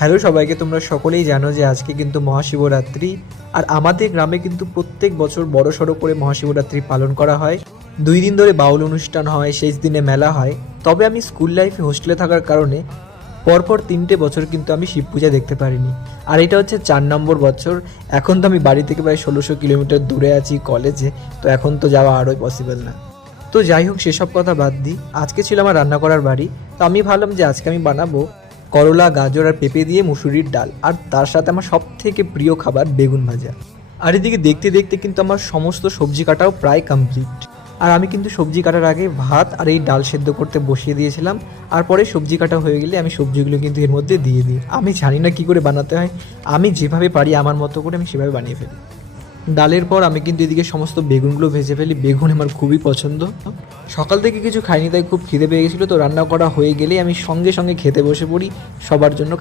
Hello সবাইকে, তোমরা সকলেই জানো যে আজকে কিন্তু মহাশিবরাত্রি। আর আমাদের গ্রামে কিন্তু প্রত্যেক বছর বড় সড়ো করে মহাশিবরাত্রি পালন করা হয়। 2 দিন ধরে বাউল অনুষ্ঠান হয়, শেষ দিনে মেলা হয়। তবে আমি স্কুল লাইফে হোস্টেলে থাকার কারণে পরপর 3টে বছর কিন্তু আমি শিব পূজা দেখতে পারিনি। আর এটা হচ্ছে 4 নম্বর বছর। এখন তো আমি বাড়ি থেকে প্রায় 1600 কিলোমিটার দূরে আছি কলেজে, তো এখন তো যাওয়া আরোই পসিবল না। তো যাই হোক, সেসব কথা বাদ দিই। আজকে ছিল আমার রান্না করার বাড়ি, তো আমি ভাবলাম যে আজকে আমি বানাবো করলা, গাজর আর পেঁপে দিয়ে মুসুরির ডাল, আর তার সাথে আমার সব থেকে প্রিয় খাবার বেগুন ভাজা। আর এদিকে দেখতে দেখতে কিন্তু আমার সমস্ত সবজি কাটাও প্রায় কমপ্লিট। আর আমি কিন্তু সবজি কাটার আগে ভাত আর এই ডাল সেদ্ধ করতে বসিয়ে দিয়েছিলাম। আর পরে সবজি কাটা হয়ে গেলে আমি সবজিগুলো কিন্তু এর মধ্যে দিয়ে দিই। আমি জানি না কী করে বানাতে হয়, আমি যেভাবে পারি আমার মতো করে আমি সেভাবে বানিয়ে ফেলি। ডালের পর আমি কিন্তু এদিকে সমস্ত বেগুনগুলো ভেজে ফেলি। বেগুন আমার খুবই পছন্দ। সকাল থেকে কিছু খাইনি, তাই খুব খিদে পেয়ে গেছিলো। তো রান্না করা হয়ে গেলেই আমি সঙ্গে সঙ্গে খেতে বসে পড়ি সবার জন্য।